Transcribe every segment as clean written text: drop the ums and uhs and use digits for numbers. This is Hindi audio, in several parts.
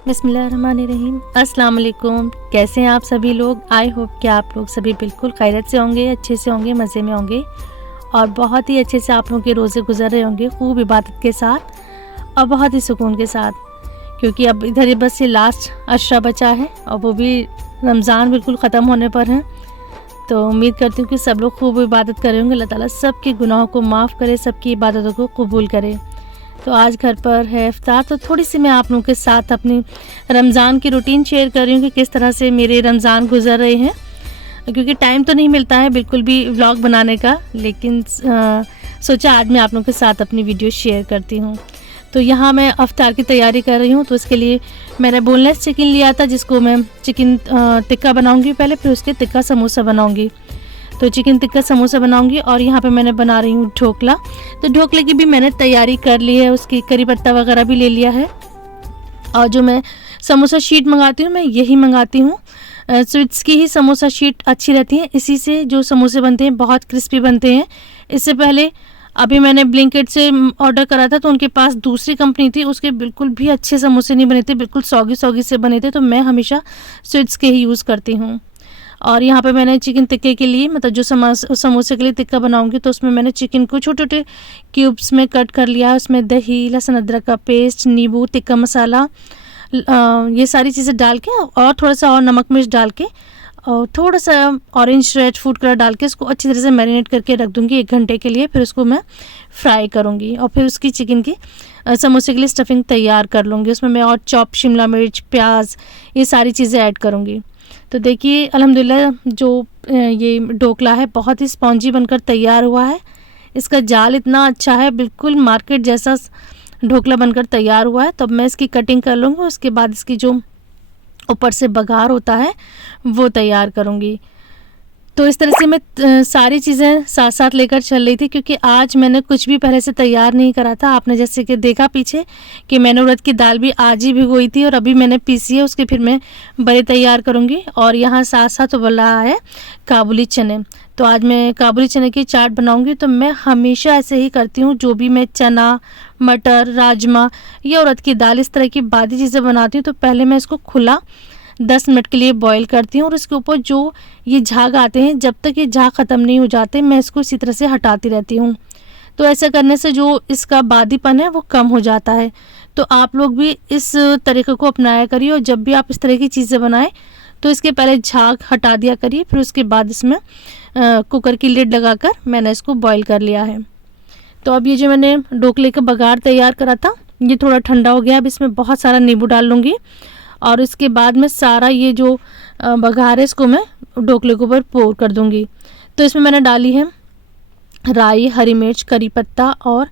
बिस्मिल्लाहिर्रहमानिर्रहीम। अस्सलाम वालेकुम। कैसे हैं आप सभी लोग? आई होप कि आप लोग सभी बिल्कुल खैरियत से होंगे, अच्छे से होंगे, मज़े में होंगे और बहुत ही अच्छे से आप लोगों के रोज़े गुजर रहे होंगे, खूब इबादत के साथ और बहुत ही सुकून के साथ, क्योंकि अब इधर ही बस ये लास्ट अशरा बचा है और वो भी रमज़ान बिल्कुल ख़त्म होने पर है। तो उम्मीद करती हूँ कि सब लोग खूब इबादत कर रहे होंगे। अल्लाह ताला सबके गुनाहों को माफ़ करे, सबकी इबादतों को कबूल करे। तो आज घर पर है इफ्तार, तो थोड़ी सी मैं आप लोगों के साथ अपनी रमज़ान की रूटीन शेयर कर रही हूँ कि किस तरह से मेरे रमज़ान गुजर रहे हैं, क्योंकि टाइम तो नहीं मिलता है बिल्कुल भी व्लॉग बनाने का, लेकिन सोचा आज मैं आप लोगों के साथ अपनी वीडियो शेयर करती हूँ। तो यहाँ मैं इफ्तार की तैयारी कर रही हूँ। तो इसके लिए मैंने बोनलेस चिकन लिया था, जिसको मैं चिकन टिक्का बनाऊँगी पहले, फिर उसके टिक्का समोसा बनाऊँगी। तो चिकन टिक्का समोसा बनाऊंगी और यहाँ पे मैंने बना रही हूँ ढोकला। तो ढोकले की भी मैंने तैयारी कर ली है, उसकी करी पत्ता वगैरह भी ले लिया है। और जो मैं समोसा शीट मंगाती हूँ, मैं यही मंगाती हूँ, स्वीट्स की ही समोसा शीट अच्छी रहती है। इसी से जो समोसे बनते हैं बहुत क्रिस्पी बनते हैं। इससे पहले अभी मैंने ब्लिंकिट से ऑर्डर करा था, तो उनके पास दूसरी कंपनी थी, उसके बिल्कुल भी अच्छे समोसे नहीं बने थे, बिल्कुल सौगी सौगी से बने थे। तो मैं हमेशा स्वीट्स के ही यूज़ करती हूँ। और यहाँ पे मैंने चिकन टिक्के के लिए, मतलब जो समोसे के लिए टिक्का बनाऊंगी, तो उसमें मैंने चिकन को छोटे छोटे क्यूब्स में कट कर लिया। उसमें दही, लहसुन अदरक का पेस्ट, नींबू, टिक्का मसाला, ये सारी चीज़ें डाल के और थोड़ा सा और नमक मिर्च डाल के और थोड़ा सा ऑरेंज रेड फूड कलर डाल के इसको अच्छी तरह से मैरिनेट करके रख दूँगी 1 घंटे के लिए। फिर उसको मैं फ्राई करूँगी और फिर उसकी चिकन की समोसे के लिए स्टफिंग तैयार कर लूँगी। उसमें मैं और चॉप शिमला मिर्च, प्याज, ये सारी चीज़ें ऐड करूँगी। तो देखिए अल्हम्दुलिल्लाह जो ये ढोकला है बहुत ही स्पॉन्जी बनकर तैयार हुआ है। इसका जाल इतना अच्छा है, बिल्कुल मार्केट जैसा ढोकला बनकर तैयार हुआ है। तब मैं इसकी कटिंग कर लूँगी, उसके बाद इसकी जो ऊपर से बघार होता है वो तैयार करूँगी। तो इस तरह से मैं सारी चीज़ें साथ साथ लेकर चल रही थी, क्योंकि आज मैंने कुछ भी पहले से तैयार नहीं करा था। आपने जैसे कि देखा पीछे कि मैंने उड़द की दाल भी आज ही भिगोई थी और अभी मैंने पीसी है, उसके फिर मैं बड़े तैयार करूँगी। और यहाँ साथ साथ उबल रहा है काबुली चने। तो आज मैं काबुली चने की चाट बनाऊँगी। तो मैं हमेशा ऐसे ही करती हूँ, जो भी मैं चना, मटर, राजमा या उड़द की दाल, इस तरह की बादी चीज़ें बनाती हूँ, तो पहले मैं इसको खुला 10 मिनट के लिए बॉईल करती हूँ और इसके ऊपर जो ये झाग आते हैं, जब तक ये झाग ख़त्म नहीं हो जाते, मैं इसको इसी तरह से हटाती रहती हूँ। तो ऐसा करने से जो इसका बादीपन है वो कम हो जाता है। तो आप लोग भी इस तरीक़े को अपनाया करिए और जब भी आप इस तरह की चीज़ें बनाएं तो इसके पहले झाग हटा दिया करिए, फिर उसके बाद इसमें कुकर की लिड लगाकर मैंने इसको बॉईल कर लिया है। तो अब ये जो मैंने ढोकले का बघार तैयार करा था, ये थोड़ा ठंडा हो गया। अब इसमें बहुत सारा नींबू डाल लूँगी और इसके बाद में सारा ये जो बघार है इसको मैं ढोकले के ऊपर पोर कर दूंगी। तो इसमें मैंने डाली है राई, हरी मिर्च, करी पत्ता और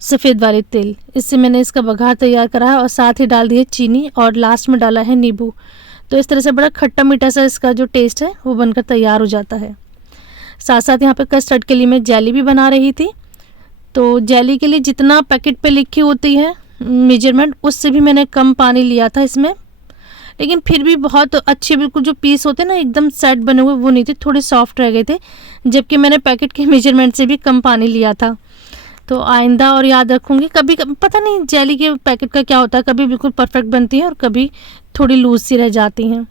सफ़ेद वाले तिल। इससे मैंने इसका बघार तैयार करा है और साथ ही डाल दी है चीनी और लास्ट में डाला है नींबू। तो इस तरह से बड़ा खट्टा मीठा सा इसका जो टेस्ट है वो बनकर तैयार हो जाता है। साथ साथ यहाँ पर कस्टर्ड के लिए मैं जेली भी बना रही थी। तो जेली के लिए जितना पैकेट पे लिखी होती है मेजरमेंट, उससे भी मैंने कम पानी लिया था इसमें, लेकिन फिर भी बहुत अच्छे बिल्कुल जो पीस होते हैं ना एकदम सेट बने हुए, वो नहीं थे, थोड़े सॉफ्ट रह गए थे, जबकि मैंने पैकेट के मेजरमेंट से भी कम पानी लिया था। तो आइंदा और याद रखूँगी। कभी पता नहीं जेली के पैकेट का क्या होता है, कभी बिल्कुल परफेक्ट बनती हैं और कभी थोड़ी लूज सी रह जाती हैं।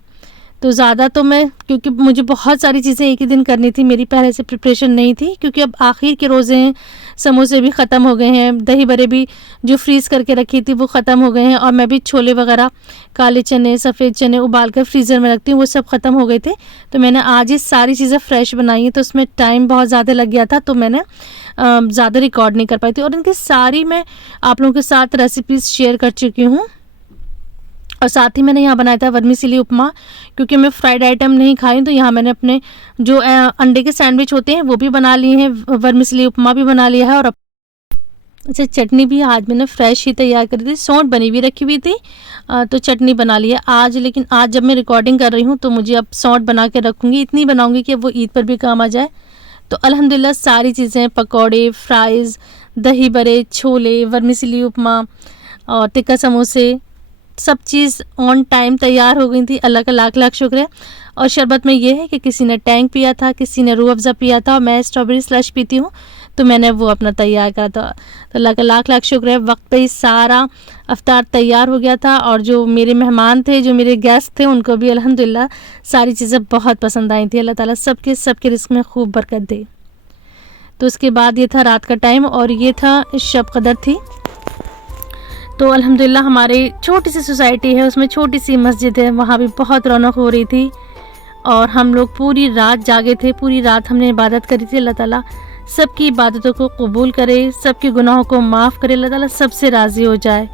तो ज़्यादा तो मैं, क्योंकि मुझे बहुत सारी चीज़ें एक ही दिन करनी थी, मेरी पहले से प्रिपरेशन नहीं थी, क्योंकि अब आखिर के रोज़े हैं, समोसे भी ख़त्म हो गए हैं, दही बड़े भी जो फ्रीज़ करके रखी थी वो ख़त्म हो गए हैं, और मैं भी छोले वगैरह, काले चने, सफ़ेद चने उबाल कर फ्रीज़र में रखती हूँ, वो सब ख़त्म हो गए थे। तो मैंने आज ही सारी चीज़ें फ्रेश बनाई हैं, तो उसमें टाइम बहुत ज़्यादा लग गया था, तो मैंने ज़्यादा रिकॉर्ड नहीं कर पाई थी। और इनकी सारी मैं आप लोगों के साथ रेसिपीज़ शेयर कर चुकी हूँ। और साथ ही मैंने यहाँ बनाया था वर्मीसेली उपमा, क्योंकि मैं फ्राइड आइटम नहीं खाई, तो यहाँ मैंने अपने जो अंडे के सैंडविच होते हैं वो भी बना लिए हैं, वर्मीसेली उपमा भी बना लिया है। और अच्छा, चटनी भी आज मैंने फ्रेश ही तैयार करी थी, सौंठ बनी हुई रखी हुई थी, तो चटनी बना ली है आज। लेकिन आज जब मैं रिकॉर्डिंग कर रही हूँ तो मुझे अब सौंठ बना के रखूँगी, इतनी बनाऊँगी कि वो ईद पर भी काम आ जाए। तो अल्हम्दुलिल्लाह सारी चीज़ें, पकौड़े, फ्राइज़, दही बड़े, छोले, वर्मीसेली उपमा और टिक्का समोसे, सब चीज़ ऑन टाइम तैयार हो गई थी। अल्लाह का लाख लाख शुक्र है। और शरबत में ये है कि किसी ने टैंक पिया था, किसी ने रूह अफ़ज़ा पिया था, और मैं स्ट्रॉबेरी स्लश पीती हूँ, तो मैंने वो अपना तैयार करा था। तो अल्लाह का लाख लाख शुक्र है, वक्त पे ही सारा अफ्तार तैयार हो गया था और जो मेरे मेहमान थे, जो मेरे गेस्ट थे, उनको भी अल्हम्दुलिल्लाह सारी चीज़ें बहुत पसंद आई थी। अल्लाह ताला सबके रिज़्क़ में खूब बरकत दे। तो उसके बाद ये था रात का टाइम और ये था शब कदर थी। तो अल्हम्दुलिल्लाह हमारे छोटी सी सोसाइटी है, उसमें छोटी सी मस्जिद है, वहाँ भी बहुत रौनक हो रही थी और हम लोग पूरी रात जागे थे। पूरी रात हमने इबादत करी थी। अल्लाह ताला सबकी इबादतों को कबूल करे, सबके गुनाहों को माफ़ करे, अल्लाह ताला सबसे राज़ी हो जाए।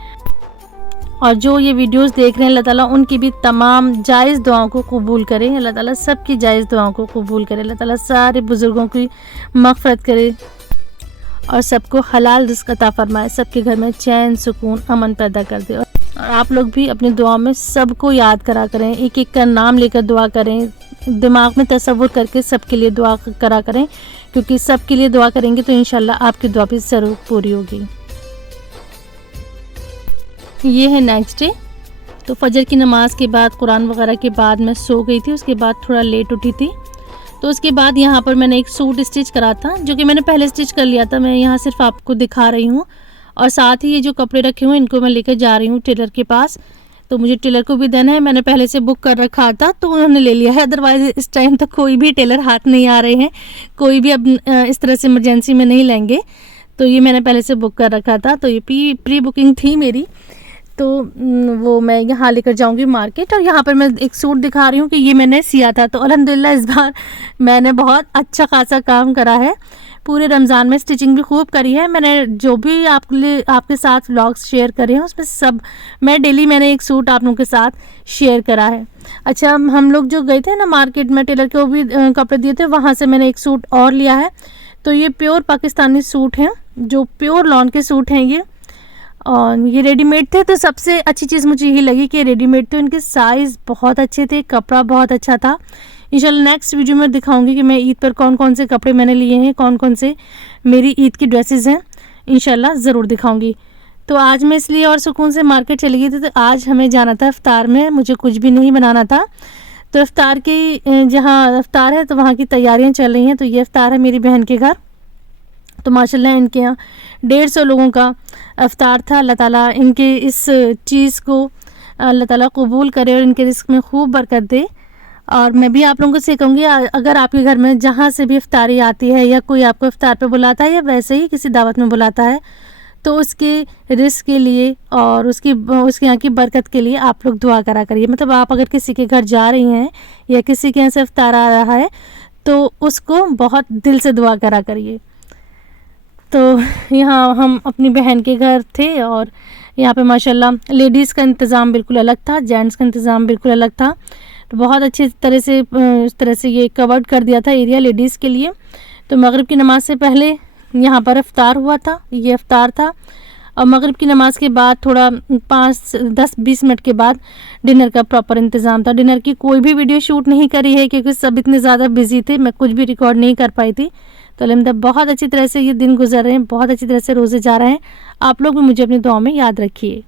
और जो ये वीडियोस देख रहे हैं, अल्लाह ताला उनकी भी तमाम जायज़ दुआओं को कबूल करे। अल्लाह ताला सबकी जायज़ दुआओं को कबूल करे। अल्लाह ताला सारे बुज़ुर्गों की मग़फ़िरत करे और सबको हलाल रिज़्क़ अता फ़रमाए, सबके घर में चैन, सुकून, अमन पैदा कर दे। और आप लोग भी अपनी दुआ में सबको याद करा करें, एक एक का नाम लेकर दुआ करें, दिमाग में तसव्वुर करके सबके लिए दुआ करा करें, क्योंकि सबके लिए दुआ करेंगे तो इंशाल्लाह आपकी दुआ भी ज़रूर पूरी होगी। ये है नेक्स्ट डे। तो फजर की नमाज़ के बाद, कुरान वगैरह के बाद मैं सो गई थी। उसके बाद थोड़ा लेट उठी थी। तो उसके बाद यहाँ पर मैंने एक सूट स्टिच करा था, जो कि मैंने पहले स्टिच कर लिया था। मैं यहाँ सिर्फ आपको दिखा रही हूँ और साथ ही ये जो कपड़े रखे हुए हैं इनको मैं लेकर जा रही हूँ टेलर के पास। तो मुझे टेलर को भी देना है, मैंने पहले से बुक कर रखा था तो उन्होंने ले लिया है। अदरवाइज़ इस टाइम तक कोई भी टेलर हाथ नहीं आ रहे हैं, कोई भी अब इस तरह से इमरजेंसी में नहीं लेंगे। तो ये मैंने पहले से बुक कर रखा था, तो ये प्री बुकिंग थी मेरी। तो वो मैं यहाँ लेकर जाऊँगी मार्केट। और यहाँ पर मैं एक सूट दिखा रही हूँ कि ये मैंने सिया था। तो अल्हम्दुलिल्लाह इस बार मैंने बहुत अच्छा खासा काम करा है। पूरे रमज़ान में स्टिचिंग भी खूब करी है। मैंने जो भी आपके साथ व्लॉग्स शेयर करे हैं उसमें सब मैंने एक सूट आप लोगों के साथ शेयर करा है। अच्छा, हम लोग जो गए थे ना मार्केट में, टेलर को भी कपड़े दिए थे, वहाँ से मैंने एक सूट और लिया है। तो ये प्योर पाकिस्तानी सूट हैं, जो प्योर लॉन के सूट हैं ये, और ये रेडीमेड थे। तो सबसे अच्छी चीज़ मुझे यही लगी कि रेडीमेड थे, इनके साइज़ बहुत अच्छे थे, कपड़ा बहुत अच्छा था। इंशाल्लाह नेक्स्ट वीडियो में दिखाऊंगी कि मैं ईद पर कौन कौन से कपड़े मैंने लिए हैं, कौन कौन से मेरी ईद की ड्रेसेस हैं, इंशाल्लाह ज़रूर दिखाऊंगी। तो आज मैं इसलिए और सुकून से मार्केट चली गई थी। तो आज हमें जाना था इफ्तार में, मुझे कुछ भी नहीं बनाना था। तो इफ्तार की जहाँ इफ्तार है तो वहाँ की तैयारियाँ चल रही हैं। तो ये इफ्तार है मेरी बहन के घर। तो माशाल्लाह इनके यहाँ 150 लोगों का इफ्तार था। अल्लाह ताला इनके इस चीज़ को अल्लाह ताला कबूल करे और इनके रिस्क में खूब बरकत दे। और मैं भी आप लोगों से कहूँगी, अगर आपके घर में जहाँ से भी इफ्तारी आती है या कोई आपको इफ्तार पे बुलाता है या वैसे ही किसी दावत में बुलाता है, तो उसके रिस्क के लिए और उसके यहाँ की बरकत के लिए आप लोग दुआ करा करिए। मतलब आप अगर किसी के घर जा रही हैं या किसी के यहाँ से इफ्तार आ रहा है तो उसको बहुत दिल से दुआ करा करिए। तो यहाँ हम अपनी बहन के घर थे और यहाँ पे माशाल्लाह लेडीज़ का इंतज़ाम बिल्कुल अलग था, जेंट्स का इंतज़ाम बिल्कुल अलग था। तो बहुत अच्छी तरह से इस तरह से ये कवर्ड कर दिया था एरिया लेडीज़ के लिए। तो मगरिब की नमाज़ से पहले यहाँ पर इफ्तार हुआ था, ये इफ्तार था। और मगरिब की नमाज़ के बाद थोड़ा 5-10-20 मिनट के बाद डिनर का प्रॉपर इंतज़ाम था। डिनर की कोई भी वीडियो शूट नहीं करी है क्योंकि सब इतने ज़्यादा बिजी थे, मैं कुछ भी रिकॉर्ड नहीं कर पाई थी। तो अल्हम्दुलिल्लाह बहुत अच्छी तरह से ये दिन गुजर रहे हैं, बहुत अच्छी तरह से रोज़े जा रहे हैं। आप लोग भी मुझे अपनी दुआ में याद रखिए।